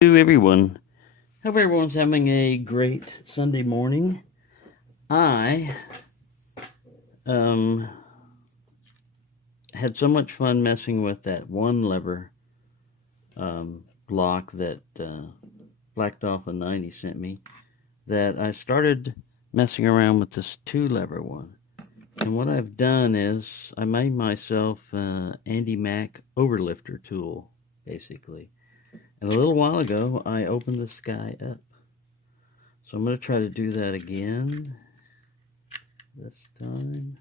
To everyone. Hope everyone's having a great Sunday morning. I had so much fun messing with that one lever block that Blacked Off a 90 sent me, that I started messing around with this two lever one. And what I've done is I made myself an Andy Mack overlifter tool, basically. And a little while ago, I opened this guy up. So I'm going to try to do that again. This time.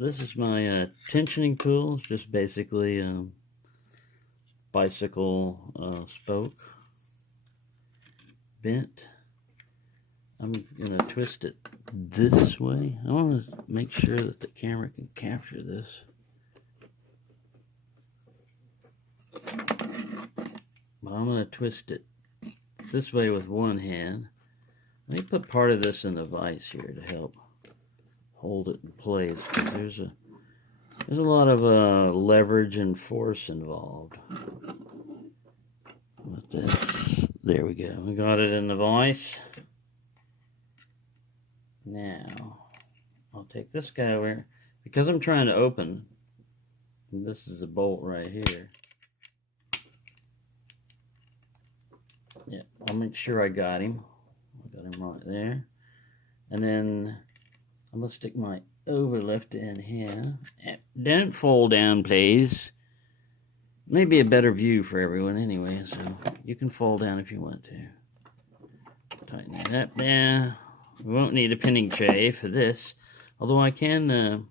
This is my tensioning tool. It's just basically a bicycle spoke bent. I'm going to twist it this way. I want to make sure that the camera can capture this. But I'm going to twist it this way with one hand. Let me put part of this in the vise here to help hold it in place. There's a lot of leverage and force involved with this. There we go. We got it in the vise. Now I'll take this guy over because I'm trying to open. This is a bolt right here. Yeah, I'll make sure I got him. I got him right there. And then I'm going to stick my overlifter in here. Don't fall down, please. Maybe a better view for everyone anyway, so you can fall down if you want to. Tighten it up there. We won't need a pinning tray for this, although I can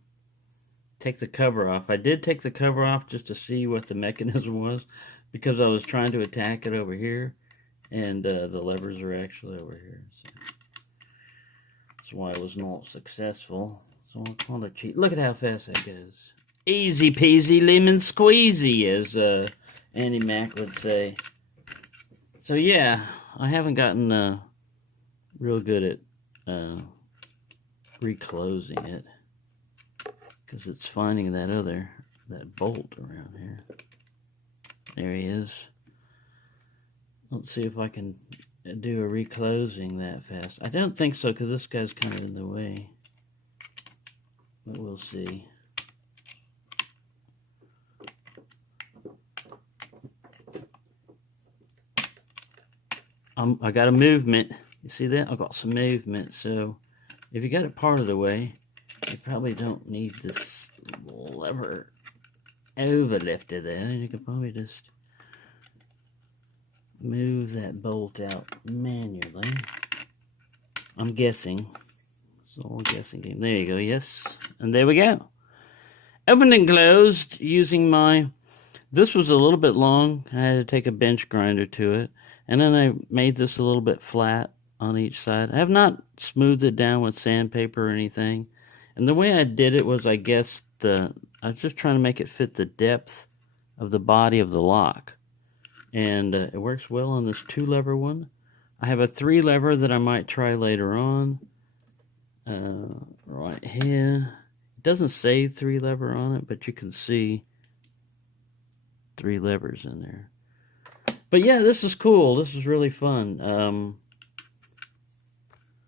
take the cover off. I did take the cover off just to see what the mechanism was, because I was trying to attack it over here. And the levers are actually over here. So that's why it was not successful. So I'll kind of cheat. Look at how fast that goes. Easy peasy lemon squeezy, as Andy Mack would say. So yeah, I haven't gotten real good at reclosing it, because it's finding that bolt around here. There he is. Let's see if I can do a reclosing that fast. I don't think so, because this guy's kind of in the way. But we'll see. I got a movement. You see that? I got some movement. So if you got it part of the way, you probably don't need this lever overlifter there. You can probably just move that bolt out manually. I'm guessing. It's all a guessing game. There you go, yes. And there we go. Opened and closed using this was a little bit long. I had to take a bench grinder to it. And then I made this a little bit flat on each side. I have not smoothed it down with sandpaper or anything. And the way I did it was, I guess, I was just trying to make it fit the depth of the body of the lock. And it works well on this two lever one. I have a three lever that I might try later on. Right here. It doesn't say three lever on it, but you can see three levers in there. But yeah, this is cool. This is really fun.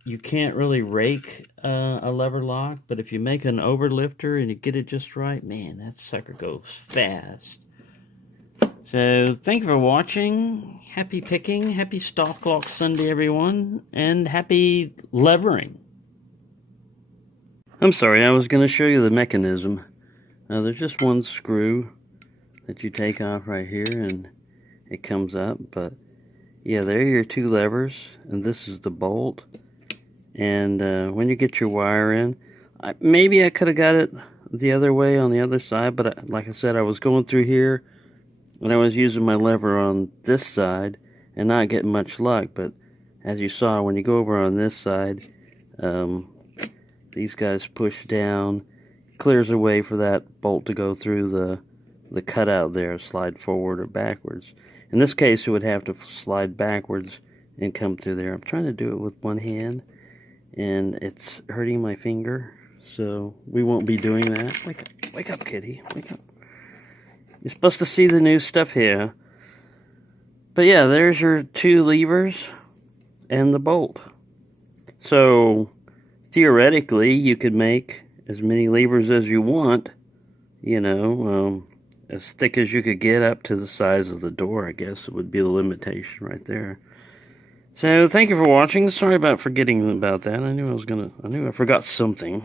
You can't really rake a lever lock, but if you make an overlifter and you get it just right, man, that sucker goes fast. So, thank you for watching. Happy picking. Happy Stock Lock Sunday, everyone. And happy levering. I'm sorry, I was going to show you the mechanism. There's just one screw that you take off right here, and it comes up. But, yeah, there are your two levers, and this is the bolt. And when you get your wire in, maybe I could have got it the other way on the other side, but like I said, I was going through here, and I was using my lever on this side and not getting much luck. But as you saw, when you go over on this side, these guys push down, clears a way for that bolt to go through the cutout there, slide forward or backwards. In this case, it would have to slide backwards and come through there. I'm trying to do it with one hand, and it's hurting my finger, so we won't be doing that. Wake up, kitty, wake up. You're supposed to see the new stuff here. But yeah, there's your 2 levers and the bolt. So theoretically, you could make as many levers as you want, you know, as thick as you could get up to the size of the door, I guess it would be the limitation right there. So thank you for watching. Sorry about forgetting about that. I knew I forgot something.